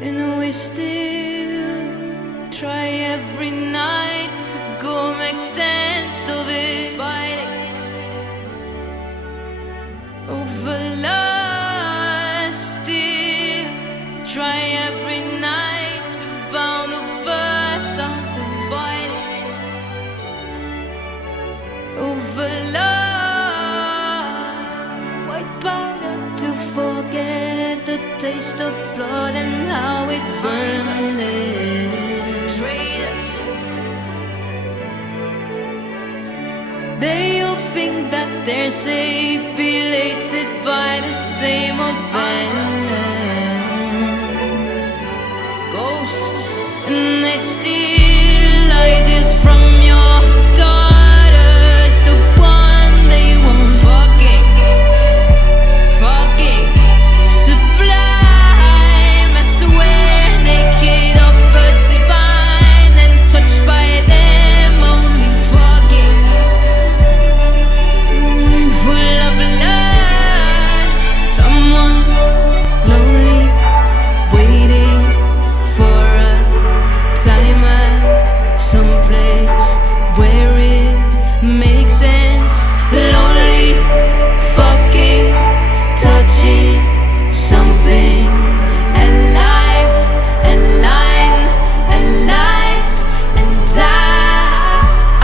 and we still try every night to go make sense of it. Fighting over lust, still try every night to bound over something. Fighting over love, white powder to forget the taste of blood and how it burns us. Traitors, they all think that they're safe, belated by the same old vengeance. Ghosts, and they steal ideas from your daughters, the one they won't fucking sublime. I swear, naked of a divine and touched by them only. Fucking full of love, someone lonely, waiting for a time at some place where it makes sense. Lonely, fucking touching something alive, and line, and light, and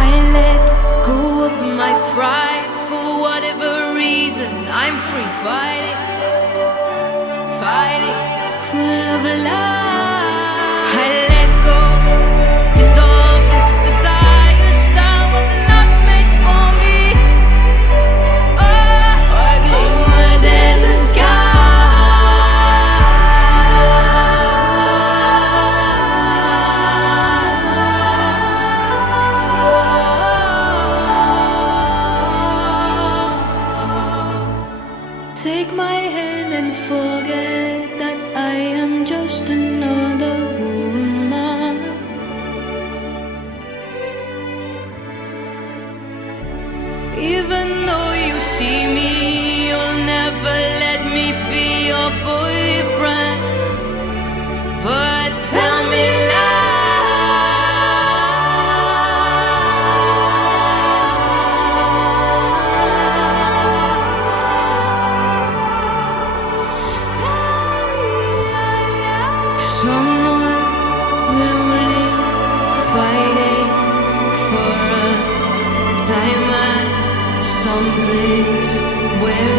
I let go of my pride for whatever reason. I'm free, fighting full of love. I let go, dissolved into desires that were not made for me. Oh, ugly. Oh, there's a sky. Take my hand and forget that I am just another woman. Even though you see me, you'll never let me be your boyfriend. But tell me someone lonely, fighting for a time at some place where